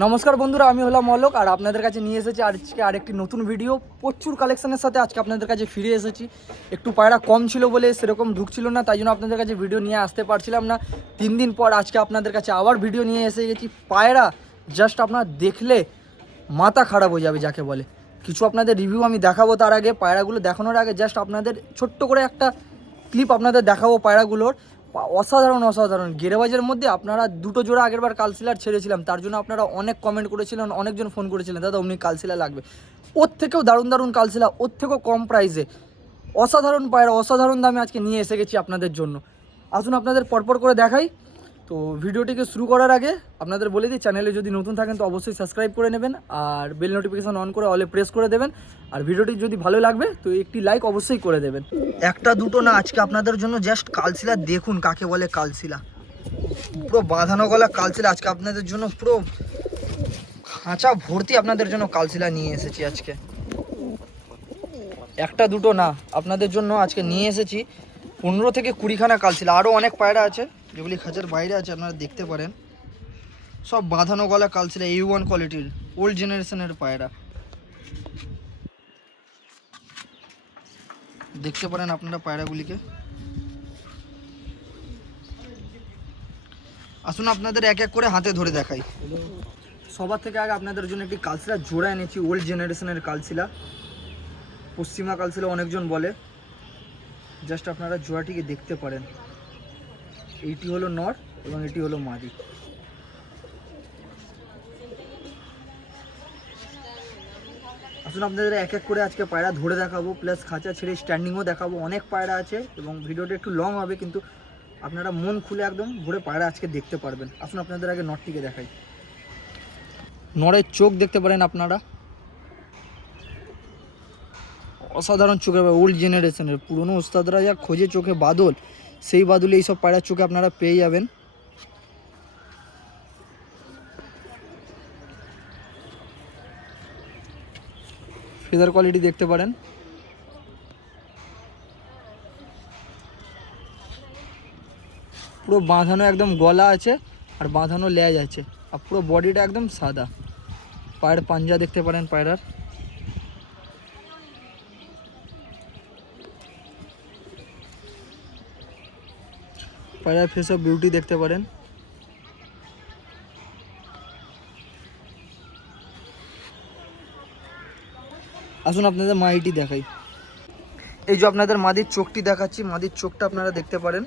নমস্কার বন্ধুরা, আমি হলাম অলোক আর আপনাদের কাছে নিয়ে এসেছি আজকে আরেকটি নতুন ভিডিও প্রচুর কালেকশনের সাথে আজকে আপনাদের কাছে ফিরে এসেছি। একটু পায়রা কম ছিল বলে সেরকম ঢুকছিল না, তাই জন্য আপনাদের কাছে ভিডিও নিয়ে আসতে পারছিলাম না। তিন দিন পর আজকে আপনাদের কাছে আবার ভিডিও নিয়ে এসে গেছি। পায়রা জাস্ট আপনার দেখলে মাথা খারাপ হয়ে যাবে যাকে বলে। কিছু আপনাদের রিভিউ আমি দেখাবো তার আগে, পায়রাগুলো দেখানোর আগে জাস্ট আপনাদের ছোট্ট করে একটা ক্লিপ আপনাদের দেখাবো পায়রাগুলোর। অসাধারণ অসাধারণ। গেরেবাজের মধ্যে আপনারা দুটো জোড়া আগেরবার কালসিলার ছেড়েছিলাম, তার জন্য আপনারা অনেক কমেন্ট করেছিলেন, অনেকজন ফোন করেছিলেন, দাদা, অমনি কালসিলা লাগবে। ওর থেকেও দারুণ দারুণ কালসিলা ওর থেকেও কম প্রাইসে অসাধারণ পায়রা, অসাধারণ দামে আজকে নিয়ে এসে গেছি আপনাদের জন্য। আসুন আপনাদের পরপর করে দেখাই। তো ভিডিওটিকে শুরু করার আগে আপনাদের বলে দিই, চ্যানেলে যদি নতুন থাকেন তো অবশ্যই সাবস্ক্রাইব করে নেবেন আর বেল নোটিফিকেশন অন করে অলে প্রেস করে দেবেন। আর ভিডিওটি যদি ভালো লাগবে তো একটি লাইক অবশ্যই করে দেবেন। একটা দুটো না, আজকে আপনাদের জন্য জাস্ট কালসিলা দেখুন, কাকে বলে কালশিলা। পুরো বাঁধানো গলা কালশিলা, আজকে আপনাদের জন্য পুরো খাঁচা ভর্তি আপনাদের জন্য কালশিলা নিয়ে এসেছি আজকে। একটা দুটো না, আপনাদের জন্য আজকে নিয়ে এসেছি। পনেরো থেকে কুড়িখানা কালশিলা আরও অনেক পায়রা আছে। যেগুলি খাঁচার বাইরে আছে, আপনারা দেখতে পারেন। সব বাঁধানো গলা কালসিলা এ ওয়ান কোয়ালিটির ওল্ড জেনারেশনের পায়রা। দেখতে পারেন আপনারা পায়রাগুলিকে। আসুন আপনাদের এক এক করে হাতে ধরে দেখাই। সবার থেকে আগে আপনাদের জন্য একটি কালসিলা জোড়া এনেছি ওল্ড জেনারেশনের কালসিলা পশ্চিমা কালসিলা অনেকজন বলে। জাস্ট আপনারা জোড়াটিকে দেখতে পারেন। এইটি হলো নর এবং এটি হলো মাদি। আসুন আপনাদের এক এক করে আজকে পায়রা ধরে দেখাবো প্লাস খাঁচা ছেড়ে স্ট্যান্ডিংও দেখাবো। অনেক পায়রা আছে এবং ভিডিওটা একটু লং হবে, কিন্তু আপনারা মন খুলে একদম ভরে পায়রা আজকে দেখতে পারবেন। আসুন আপনাদের আগে নটটিকে দেখাই। নরের চোখ দেখতে পারেন আপনারা। অসাধারণ চোখের ওল্ড জেনারেশনের পুরনো ওস্তাদরা যা খোঁজে চোখে বাদল সেই বাদলে এইসব পায়রার চোখে আপনারা পেয়ে যাবেন। ফেদার কোয়ালিটি দেখতে পারেন। পুরো বাঁধানো একদম গলা আছে আর বাঁধানো লেজ আছে আর পুরো বডিটা একদম সাদা। পায়ের পাঞ্জা দেখতে পারেন পায়রার। পায়রার ফেস অফ বিউটি দেখতে পারেন। আসুন আপনাদের মাইটি দেখাই। এই যে আপনাদের মাদির চোখটি দেখাচ্ছি, মাদির চোখটা আপনারা দেখতে পারেন।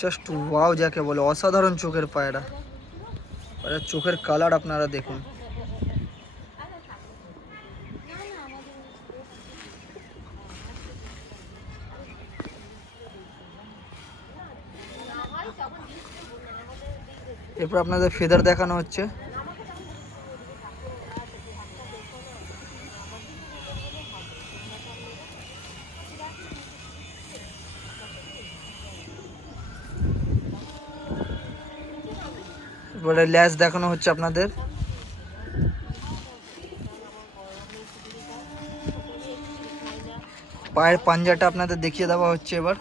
জাস্ট ওয়াও যাকে বলে, অসাধারণ চোখের পায়রা। পায়রার চোখের কালার আপনারা দেখুন। এরপর আপনাদের ফেদার দেখানো হচ্ছে। এবারে ল্যাস দেখানো হচ্ছে আপনাদের। পায়ের পাঞ্জাটা আপনাদের দেখিয়ে দেওয়া হচ্ছে এবার।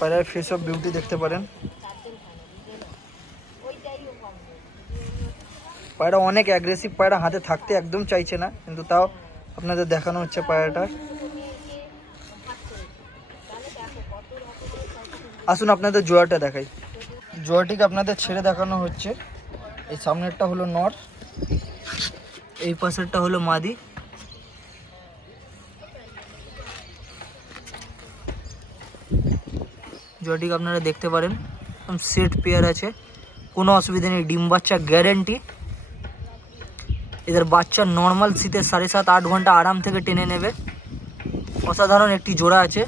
পায়ের ফেস অফ বিউটি দেখতে পারেন। পায়রা অনেক অ্যাগ্রেসিভ পায়রা হাতে থাকতে একদম চাইছে না, কিন্তু তাও আপনাদের দেখানো হচ্ছে পায়রাটা। আসুন আপনাদের জোয়াটা দেখাই। জোয়াটিকে আপনাদের ছেড়ে দেখানো হচ্ছে। এই সামনেরটা হলো নর, এই পাশেরটা হলো মাদি। জোয়াটিকে আপনারা দেখতে পারেন। একদম সেট পেয়ার আছে। কোনো অসুবিধা নেই, ডিম বাচ্চা গ্যারেন্টি এদের বাচ্চা নর্মাল শীতে সাড়ে সাত, আট ঘণ্টা আরাম থেকে টেনে নেবে। অসাধারণ একটি জোড়া আছে।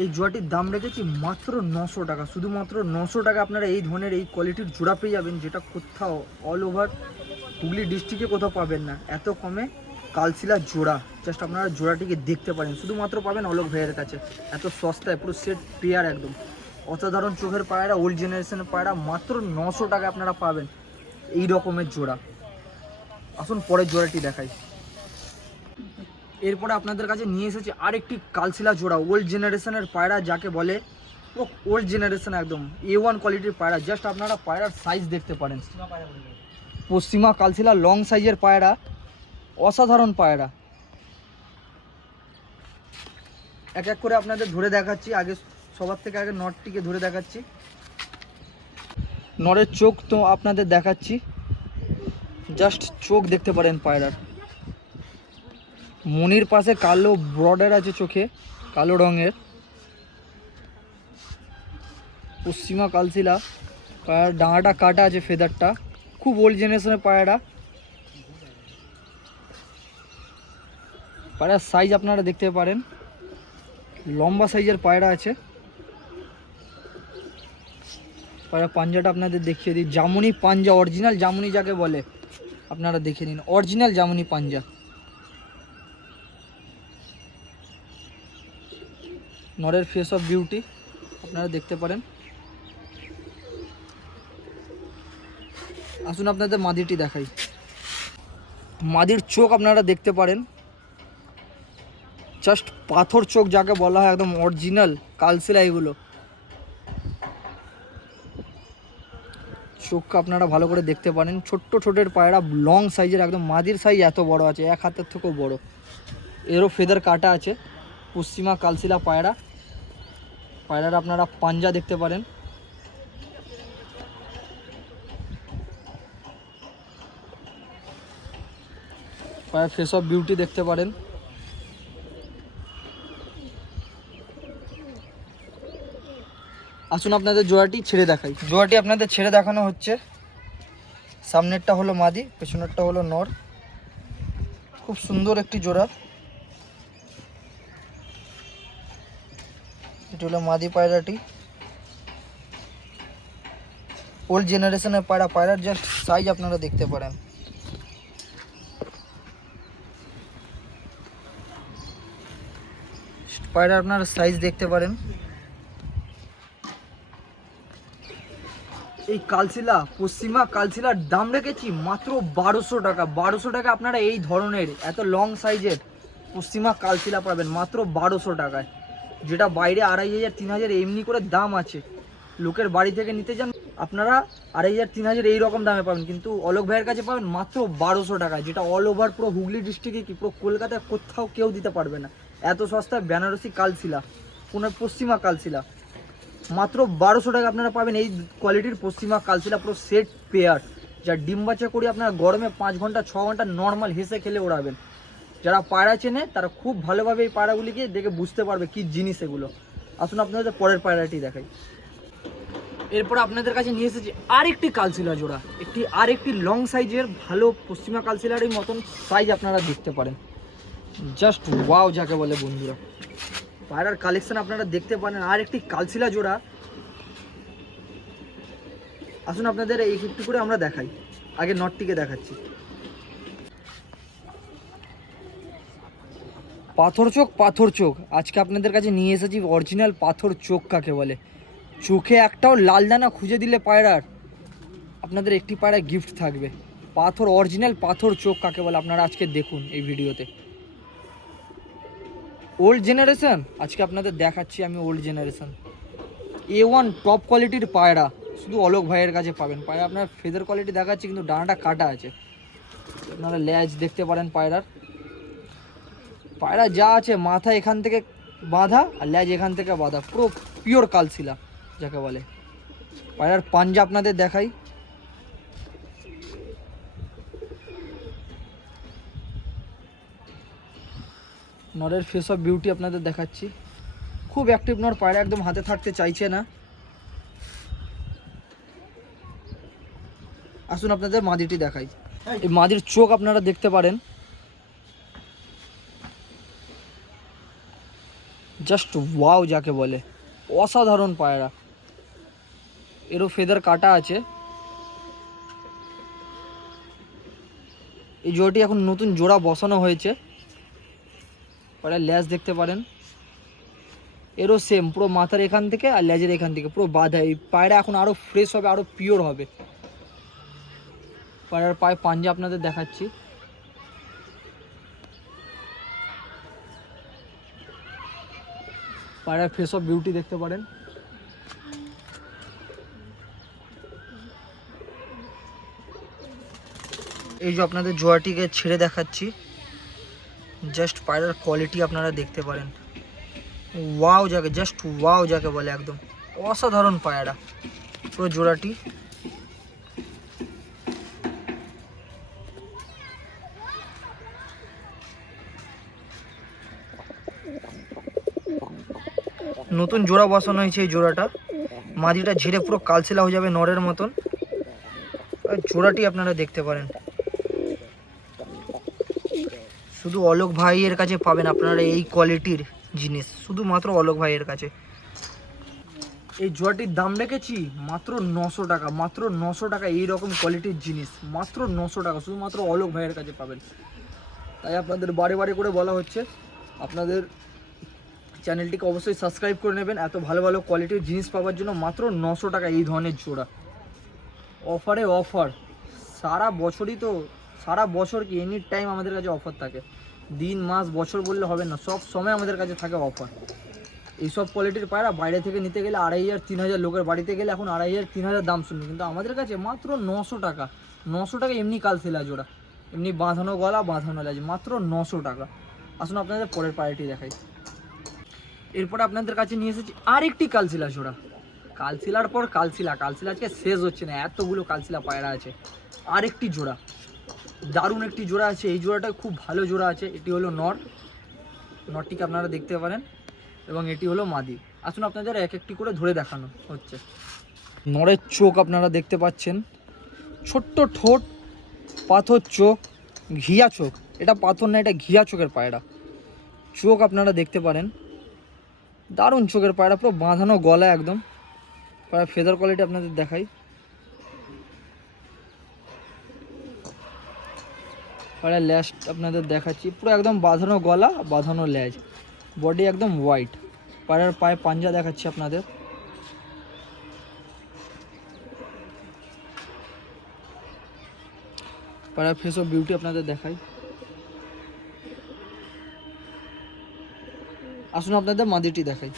এই জোড়াটির দাম রেখেছি মাত্র নশো টাকা। শুধুমাত্র নশো টাকা আপনারা এই ধরনের এই কোয়ালিটির জোড়া পেয়ে যাবেন, যেটা কোথাও অল ওভার হুগলি ডিস্ট্রিক্টে কোথাও পাবেন না। এত কমে কালশিলা জোড়া। জাস্ট আপনারা জোড়াটিকে দেখতে পারেন। শুধুমাত্র পাবেন অলোক ভাইয়ের কাছে। এত সস্তায়, পুরো সেট পেয়ার একদম। অসাধারণ চোখের পায়রা ওল্ড জেনারেশনের পায়রা, মাত্র নশো টাকা আপনারা পাবেন এই রকমের জোড়া। আসুন পরের জোড়াটি দেখাই। এরপরে আপনাদের কাছে নিয়ে এসেছি আরেকটি কালশিলা জোড়া ওল্ড জেনারেশনের পায়রা, যাকে বলে ওল্ড জেনারেশন একদম এ ওয়ান কোয়ালিটির পায়রা। জাস্ট আপনারা পায়রার সাইজ দেখতে পারেন। পশ্চিমা কালশিলা লং সাইজের পায়রা। অসাধারণ পায়রা। এক এক করে আপনাদের ধরে দেখাচ্ছি, আগে সবার থেকে আগে নটটিকে ধরে দেখাচ্ছি। নরের চোখ তো আপনাদের দেখাচ্ছি। জাস্ট চোখ দেখতে পারেন পায়রার। মনির পাশে কালো বর্ডার আছে চোখে, কালো রঙের। পশ্চিমা কালশিলা, পায়রার ডাঙাটা কাটা আছে ফেদারটা খুব ওল্ড জেনারেশনের পায়রা। পায়রার সাইজ আপনারা দেখতে পারেন। লম্বা সাইজের পায়রা আছে। পায়রা পাঞ্জাটা আপনাদের দেখিয়ে দিই। জামুনি পাঞ্জা অরিজিনাল জামুনি যাকে বলে, আপনারা দেখে নিন। অরিজিনাল জামুনি পাঞ্জা। নরের ফেস অফ বিউটি আপনারা দেখতে পারেন। আসুন আপনাদের মাদিটি দেখাই। মাদির চোখ আপনারা দেখতে পারেন। জাস্ট পাথর চোখ যাকে বলা হয় একদম অরিজিনাল কালসিলা এগুলো চোখ আপনারা ভালো করে দেখতে পারেন। ছোট্ট ছোটের পায়রা লং সাইজের একদম মাদির সাইজ এত বড় আছে, এক হাতের থেকেও বড়। এরও ফেদার কাটা আছে, পশ্চিমা কালসিলা পায়রা। পায়রার আপনারা পাঞ্জা দেখতে পারেন। পায়রা ফেস অফ বিউটি দেখতে পারেন। আসুন আপনাদের জোড়াটি ছেড়ে দেখাই। জোড়াটি আপনাদের ছেড়ে দেখানো হচ্ছে। সামনেরটা হলো মাদি, পেছনেরটা হলো নর। খুব সুন্দর একটি জোড়া। এটি হলো মাদি পায়রাটি। ওল্ড জেনারেশনের পায়রা, পায়রার জাস্ট সাইজ আপনারা দেখতে পারেন। পায়রা আপনারা সাইজ দেখতে পারেন। এই কালশিলা, পশ্চিমা কালশিলার দাম রেখেছি মাত্র বারোশো টাকা। বারোশো টাকা আপনারা এই ধরনের, এত লং সাইজের পশ্চিমা কালশিলা পাবেন মাত্র বারোশো টাকায়। যেটা বাইরে আড়াই হাজার, তিন হাজার এমনি করে দাম আছে। লোকের বাড়ি থেকে নিতে যান, আপনারা আড়াই হাজার, তিন হাজার এই রকম দামে পাবেন। কিন্তু অলোক ভাইয়ের কাছে পাবেন মাত্র বারোশো টাকায়, যেটা অল ওভার পুরো হুগলি ডিস্ট্রিক্টে কি, পুরো কলকাতায় কোথাও কেউ দিতে পারবে না। এত সস্তায় বেনারসি কালশিলা কোনো পশ্চিমা কালশিলা। মাত্র বারোশো টাকা আপনারা পাবেন এই কোয়ালিটির পশ্চিমা কালশিলা পুরো সেট পেয়ার যা ডিম বাচ্চা করে আপনারা গরমে পাঁচ ঘণ্টা, ছ ঘণ্টা নর্মাল হেসে খেলে ওড়াবেন। যারা পায়রা চেনে, তারা খুব ভালোভাবে এই পায়রাগুলিকে দেখে বুঝতে পারবে কি জিনিস এগুলো। আসুন আপনাদের পরের পায়রাটি দেখাই। এরপর আপনাদের কাছে নিয়ে এসেছি আরেকটি কালশিলা জোড়া। একটি, আরেকটি লং সাইজের ভালো পশ্চিমা কালশিলারই মতন সাইজ আপনারা দেখতে পারেন। জাস্ট ওয়াও যাকে বলে বন্ধুরা। পায়রার কালেকশন আপনারা দেখতে পারেন। আর একটি কালশিলা জোড়া। আসুন আপনাদের এই একটু করে আমরা দেখাই। আগে নটটিকে দেখাচ্ছি। পাথর চোখ পাথর চোখ। আজকে আপনাদের কাছে নিয়ে এসেছি অরিজিনাল পাথর চোখ, কাকে বলে? চোখে একটাও লাল দানা খুঁজে দিলে পায়রার। আপনাদের একটি পায়রা গিফট থাকবে। পাথর অরিজিনাল পাথর চোখ, কাকে বলে? আপনারা আজকে দেখুন এই ভিডিওতে ওল্ড জেনারেশন আজকে আপনাদের দেখাচ্ছি আমি old generation A one top কোয়ালিটির পায়রা। শুধু অলোক ভাইয়ের কাছে পাবেন। পায়রা আপনার ফেদার কোয়ালিটি দেখাচ্ছি, কিন্তু ডানাটা কাটা আছে। আপনারা ল্যাজ দেখতে পারেন পায়রার। পায়রা যা আছে, মাথা এখান থেকে বাঁধা আর ল্যাজ এখান থেকে বাঁধা। পুরো পিওর কালশিলা, যাকে বলে। পায়রার পাঞ্জা আপনাদের দেখাই। নরের ফেস অফ বিউটি আপনাদের দেখাচ্ছি। খুব অ্যাক্টিভ নর, পায়রা একদম হাতে থাকতে চাইছে না। আসুন আপনাদের মাদিটি দেখাই। এই মাদির চোখ আপনারা দেখতে পারেন। জাস্ট ওয়াও যাকে বলে। অসাধারণ পায়রা। এরও ফেদার কাটা আছে। এই জোড়াটি এখন নতুন জোড়া বসানো হয়েছে। কটা ল্যাজ দেখতে পারেন। এরও সেম পুরো মাথার এখান থেকে আর ল্যাজের এখান থেকে, পুরো বাধা। এই পায়রা এখন আরও ফ্রেশ হবে, আরও পিওর হবে। পায়রার পায়ে পাঞ্জা আপনাদের দেখাচ্ছি। পায়রার ফ্রেশ অফ বিউটি দেখতে পারেন। এই যে আপনাদের জোয়াটিকে ছেড়ে দেখাচ্ছি। জাস্ট পায়রার কোয়ালিটি আপনারা দেখতে পারেন। ওয়াও যাকে জাস্ট ওয়াও যাকে বলে একদম। অসাধারণ পায়রা। পুরো জোড়াটি। নতুন জোড়া বসানো হয়েছে এই জোড়াটা। মাদিটা ঝেড়ে পুরো কালসেলা হয়ে যাবে নরের মতন। জোড়াটি আপনারা দেখতে পারেন। শুধু অলোক ভাইয়ের কাছে পাবেন আপনারা এই কোয়ালিটির জিনিস, শুধুমাত্র অলোক ভাইয়ের কাছে। এই জোড়াটির দাম রেখেছি মাত্র নশো টাকা, মাত্র নশো টাকা এই রকম কোয়ালিটির জিনিস, মাত্র নশো টাকা, শুধুমাত্র অলোক ভাইয়ের কাছে পাবেন। তাই আপনাদের বারে বারে করে বলা হচ্ছে, আপনাদের চ্যানেলটিকে অবশ্যই সাবস্ক্রাইব করে নেবেন, এত ভালো ভালো কোয়ালিটির জিনিস পাওয়ার জন্য মাত্র নশো টাকা এই ধরনের জোড়া। অফারে অফার, সারা বছরই তো সারা বছর কি এনি টাইম আমাদের কাছে অফার থাকে। দিন, মাস, বছর বললে হবে না, সব সময় আমাদের কাছে থাকে অফার এইসব কোয়ালিটির পায়রা বাইরে থেকে নিতে গেলে আড়াই হাজার, তিন হাজার লোকের বাড়িতে গেলে এখন আড়াই হাজার, তিন হাজার দাম শুনবে। কিন্তু আমাদের কাছে মাত্র নশো টাকা নশো টাকা এমনি কালসেলা জোড়া এমনি বাঁধানো গলা, বাঁধানো লাজ, মাত্র নশো টাকা। আসুন আপনাদের পরের পায়রাটি দেখাই। এরপরে আপনাদের কাছে নিয়ে এসেছি আরেকটি কালশিলা জোড়া কালসিলার পর কালশিলা কালশিলা আজকে শেষ হচ্ছে না, এতগুলো কালশিলা পায়রা আছে। আরেকটি জোড়া। দারুণ একটি জোড়া আছে। এই জোড়াটা খুব ভালো জোড়া আছে। এটি হলো নর। নরটিকে আপনারা দেখতে পারেন। এবং এটি হলো মাদি। আসুন আপনাদের এক একটি করে ধরে দেখানো হচ্ছে। নরের চোখ আপনারা দেখতে পাচ্ছেন। ছোট্ট ঠোঁট, পাথর চোখ, ঘিয়া চোখ। এটা পাথর না, এটা ঘিয়া চোখের পায়রা। চোখ আপনারা দেখতে পারেন। দারুণ চোখের পায়রা, পুরো বাঁধানো গলা একদম। পায়রা ফেদার কোয়ালিটি আপনাদের দেখাই। পায়রা ল্যাস আপনাদের দেখাচ্ছি। পুরো একদম বাঁধানো গলা, বাঁধানো ল্যাজ বডি একদম হোয়াইট পায়রার পায়ে পাঞ্জা দেখাচ্ছি আপনাদের। পায়রার ফেস অফ বিউটি আপনাদের দেখাই। আসুন আপনাদের মাদিটি দেখাই।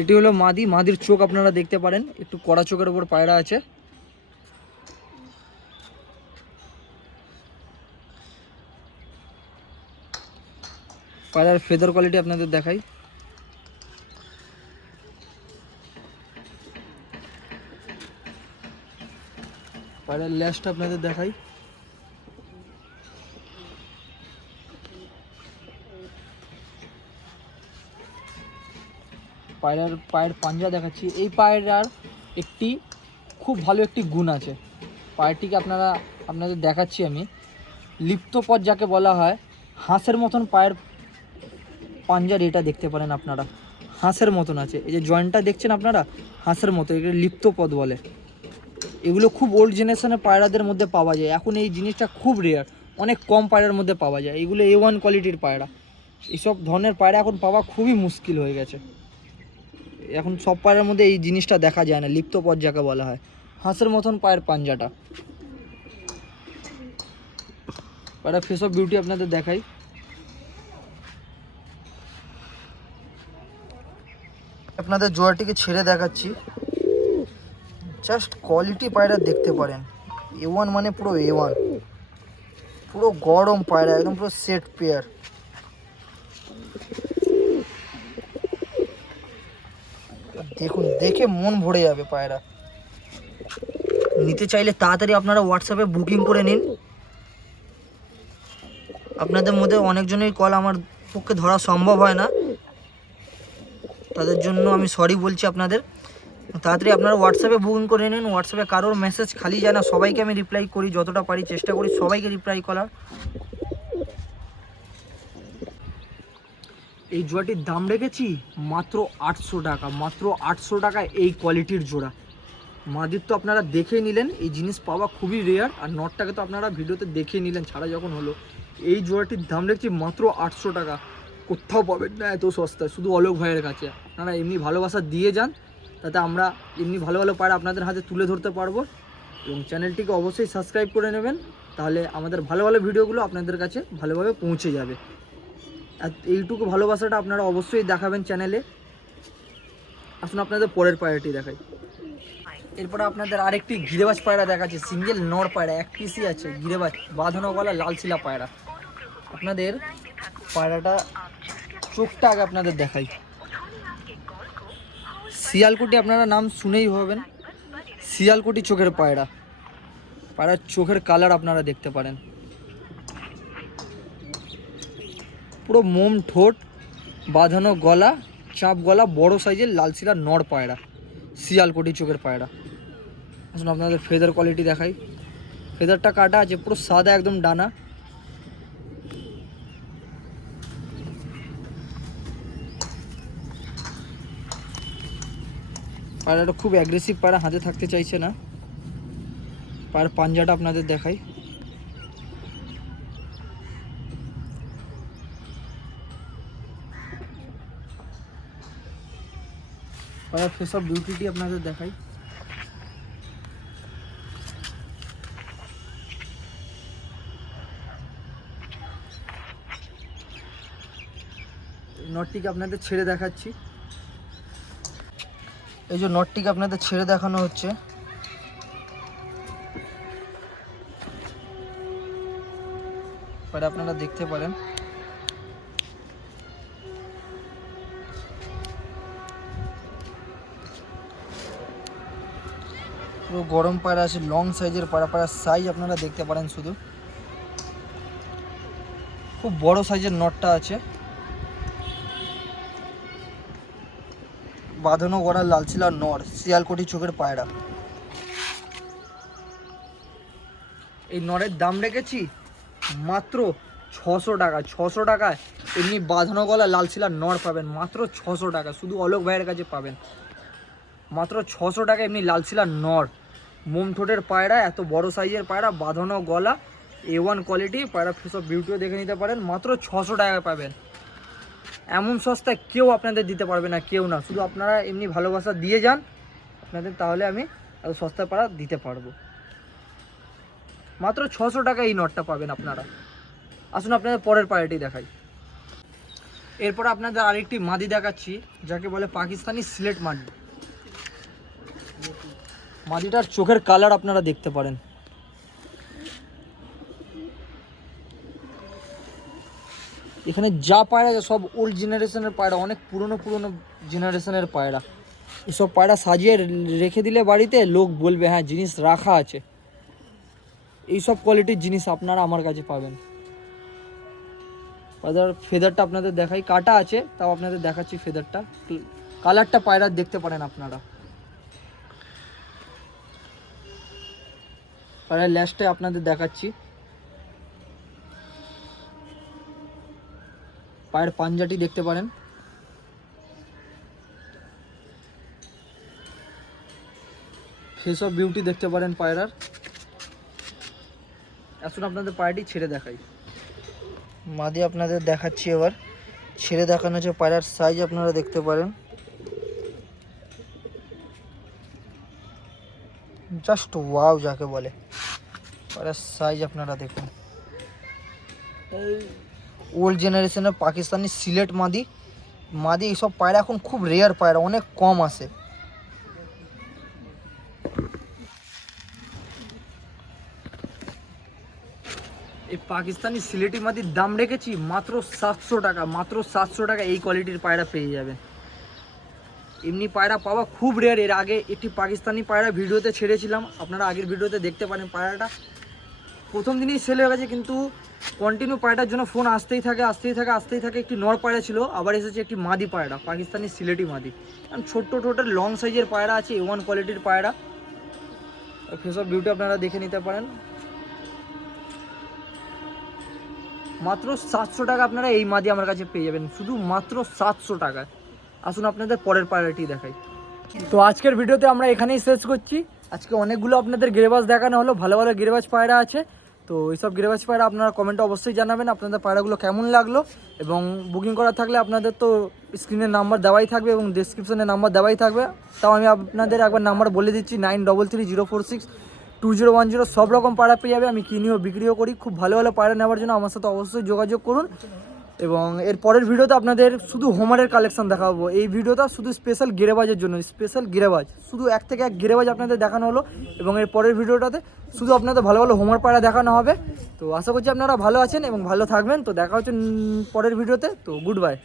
এটি হলো মাদি। মাদির চোখ আপনারা দেখতে পারেন। একটু কড়া চোখের উপর পায়রা আছে। পায়রার ফেদার কোয়ালিটি আপনাদের দেখাই। পায়রার ল্যাসটা আপনাদের দেখাই। পায়রার পায়ের পাঞ্জা দেখাচ্ছি। এই পায়রার একটি খুব ভালো একটি গুণ আছে। পায়রটিকে আপনারা, আপনাদের দেখাচ্ছি আমি। লিপ্তপদ যাকে বলা হয়, হাঁসের মতন পায়ের পাঞ্জার এটা দেখতে পারেন আপনারা। হাঁসের মতন আছে। এই যে জয়েন্টটা দেখছেন আপনারা? হাঁসের মতো এগুলো লিপ্তপদ বলে। এগুলো খুব ওল্ড জেনারেশনের পায়রাদের মধ্যে পাওয়া যায়। এখন এই জিনিসটা খুব রেয়ার অনেক কম পায়রার মধ্যে পাওয়া যায়। এগুলো এ ওয়ান কোয়ালিটির পায়রা। এইসব ধরনের পায়রা এখন পাওয়া খুবই মুশকিল হয়ে গেছে। এখন সব পায়রার মধ্যে এই জিনিসটা দেখা যায় না, লিপ্ত পথ যাকে বলা হয়। হাঁসের মতন পায়ের পাঞ্জাটা। পায়রা ফেস অফ বিউটি আপনাদের দেখাই। আপনাদের জোয়ারটিকে ছেড়ে দেখাচ্ছি। জাস্ট কোয়ালিটি পায়রা দেখতে পারেন। এ ওয়ান মানে পুরো এ ওয়ান পুরো গরম পায়রা, একদম পুরো সেট পেয়ার দেখুন, দেখে মন ভরে যাবে পায়রা। নিতে চাইলে তাড়াতাড়ি আপনারা হোয়াটসঅ্যাপে বুকিং করে নিন। আপনাদের মধ্যে অনেকজনের কল আমার পক্ষে ধরা সম্ভব হয় না। তাদের জন্য আমি সরি বলছি আপনাদের। তাড়াতাড়ি আপনারা হোয়াটসঅ্যাপে বুকিং করে নিন হোয়াটসঅ্যাপে কারোর মেসেজ খালি যায় না সবাইকে আমি রিপ্লাই করি, যতটা পারি চেষ্টা করি সবাইকে রিপ্লাই করার। এই জোড়াটির দাম রেখেছি মাত্র আটশো টাকা, মাত্র আটশো টাকা এই কোয়ালিটির জোড়া। মাদির তো আপনারা দেখে নিলেন, এই জিনিস পাওয়া খুবই রেয়ার আর নটটাকে তো আপনারা ভিডিওতে দেখে নিলেন, ছাড়া যখন হলো। এই জোড়াটির দাম রেখেছি মাত্র আটশো টাকা। কোথাও পাবেন না এত সস্তায় শুধু অলোক ভাইয়ের কাছে। আপনারা এমনি ভালোবাসা দিয়ে যান, তাতে আমরা এমনি ভালো ভালো পায়রা আপনাদের হাতে তুলে ধরতে পারব। এবং চ্যানেলটিকে অবশ্যই সাবস্ক্রাইব করে নেবেন, তাহলে আমাদের ভালো ভালো ভিডিওগুলো আপনাদের কাছে ভালোভাবে পৌঁছে যাবে। এইটুকু ভালোবাসাটা আপনারা অবশ্যই দেখাবেন চ্যানেলে। আসুন আপনাদের পরের পায়রাটি দেখাই। এরপরে আপনাদের আরেকটি গিরেবাজ পায়রা দেখাচ্ছে, সিঙ্গেল নর পায়রা, এক পিসি আছে গিরেবাজ বাঁধানো গলা লাল শিলা পায়রা। আপনাদের পায়রাটা চোখটা আগে আপনাদের দেখাই। শিয়ালকুটি আপনারা নাম শুনেই হবেন। শিয়ালকুটি চোখের পায়রা। পায়রার চোখের কালার আপনারা দেখতে পারেন। পুরো মোম ঠোঁট, বাঁধানো গলা, চাপ গলা, বড় সাইজের লাল শিলা নর পায়রা। শিয়ালকুটি চোখের পায়রা। আসুন আপনাদের ফেদার কোয়ালিটি দেখাই। ফেদারটা কাটা আছে, পুরো সাদা একদম ডানা। পায়রাটা খুব অ্যাগ্রেসিভ পায়রা হাতে থাকতে চাইছে না। পায়ের পাঞ্জাটা আপনাদের দেখাই। পায়রার ফেস অফ বিউটিটি আপনাদের দেখাই। নটটিকে আপনাদের ছেড়ে দেখাচ্ছি। এই যে নটটিকে আপনাদের ছেড়ে দেখানো হচ্ছে। আপনারা দেখতে পারেন। পুরো গরম পায়রা আছে লং সাইজের পায়রা পায়রার সাইজ আপনারা দেখতে পারেন শুধু। খুব বড় সাইজের নটটা আছে। বাঁধানো গড়া লালচিলার নর শিয়ালকোটি চোখের পায়রা। এই নরের দাম রেখেছি মাত্র ছশো টাকা, ছশো টাকায়। এমনি বাঁধানো গলা লালচিলার নর পাবেন মাত্র ছশো টাকা, শুধু অলোক ভাইয়ের কাছে পাবেন। মাত্র ছশো টাকা এমনি লালচিলার নর মোম ঠোঁটের পায়রা, এত বড় সাইজের পায়রা, বাঁধানো গলা এ ওয়ান কোয়ালিটি পায়রা ফেস অফ বিউটিও দেখে নিতে পারেন, মাত্র ছশো টাকা পাবেন। এমন সস্তায় কেউ আপনাদের দিতে পারবে না, কেউ না। শুধু আপনারা এমনি ভালোবাসা দিয়ে যান, আপনাদের তাহলে আমি এত সস্তায় পাড়া দিতে পারব। মাত্র ছশো টাকা এই নটটা পাবেন আপনারা। আসুন আপনাদের পরের পায়রাটি দেখাই। এরপর আপনাদের আরেকটি মাদি দেখাচ্ছি, যাকে বলে পাকিস্তানি সিলেট মাদি। মাদিটার চোখের কালার আপনারা দেখতে পারেন। এখানে যা পায়রা সব ওল্ড জেনারেশনের পায়রা, অনেক পুরনো পুরনো জেনারেশনের পায়রা। এসব পায়রা সাজিয়ে রেখে দিলে বাড়িতে লোক বলবে হ্যাঁ জিনিস রাখা আছে। এইসব কোয়ালিটির জিনিস আপনারা আমার কাছে পাবেন। পায়রার ফেদারটা আপনাদের দেখাই। কাটা আছে, তাও আপনাদের দেখাচ্ছি ফেদারটা কালারটা পায়রা দেখতে পারেন আপনারা। পায়রার ল্যাশটা আপনাদের দেখাচ্ছি। পায়ের পাঞ্জাটি দেখতে পারেন। ফেস অফ বিউটি দেখতে পারেন পায়রার আসুন আপনাদের পায়রাটি ছেড়ে দেখাই। মাদি আপনাদের দেখাচ্ছি এবার। ছেড়ে দেখানো হচ্ছে পায়রার সাইজ আপনারা দেখতে পারেন। জাস্ট ওয়াও যাকে বলে। পায়রার সাইজ আপনারা দেখুন। ওল্ড জেনারেশনের পাকিস্তানি সিলেট মাদি। মাদি এইসব পায়রা এখন খুব রেয়ার পায়রা, অনেক কম আসে এই পাকিস্তানি সিলেটি মাদির দাম রেখেছি মাত্র সাতশো টাকা, মাত্র সাতশো টাকা এই কোয়ালিটির পায়রা পেয়ে যাবেন এমনি পায়রা পাওয়া খুব রেয়ার এর আগে একটি পাকিস্তানি পায়রা ভিডিওতে ছেড়েছিলাম, আপনারা আগের ভিডিওতে দেখতে পারেন পায়রাটা। প্রথম দিনই সেল হয়ে গেছে, কিন্তু কন্টিনিউ পায়রাটার জন্য ফোন আসতেই থাকে আসতেই থাকে আসতেই থাকে। একটি নর পায়রা ছিল, আবার এসেছে একটি মাদি পায়রা, পাকিস্তানি সিলেটি মাদি। ছোট্ট ছোটের লং সাইজের পায়রা আছে এ ওয়ান কোয়ালিটির পায়রা। ফেস অফ বিউটি আপনারা দেখে নিতে পারেন। মাত্র সাতশো টাকা আপনারা এই মাদি আমার কাছে পেয়ে যাবেন শুধু মাত্র সাতশো টাকায়। আসুন আপনাদের পরের পায়রাটি দেখাই। তো আজকের ভিডিওতে আমরা এখানেই শেষ করছি। আজকে অনেকগুলো আপনাদের গিরেবাজ দেখানো হলো, ভালো ভালো গিরেবাজ পায়রা আছে। তো এইসব গিরেবাজ পায়রা আপনারা কমেন্টে অবশ্যই জানাবেন, আপনাদের পায়রাগুলো কেমন লাগল এবং বুকিং করা থাকলে আপনাদের তো স্ক্রিনের নাম্বার দেওয়াই থাকবে এবং ডিসক্রিপশনে নাম্বার দেওয়াই থাকবে। তাও আমি আপনাদের একবার নাম্বার বলে দিচ্ছি nine double three zero four six two zero one zero সব রকম পায়রা পেয়ে যাবে, আমি কিনিও বিক্রিও করি। খুব ভালো ভালো পায়রা নেওয়ার জন্য আমার সাথে অবশ্যই যোগাযোগ করুন। এবং এর পরের ভিডিওতে আপনাদের শুধু হোমারের কালেকশন দেখাবো। এই ভিডিওটা শুধু স্পেশাল গিরেবাজের জন্য স্পেশাল গিরেবাজ। শুধু এক থেকে এক গিরেবাজ আপনাদের দেখানো হলো এবং এর পরের ভিডিওটাতে শুধু আপনাদের ভালো ভালো হোমার পায়রা দেখানো হবে। তো আশা করছি আপনারা ভালো আছেন এবং ভালো থাকবেন। তো দেখা হচ্ছে পরের ভিডিওতে। তো গুড বাই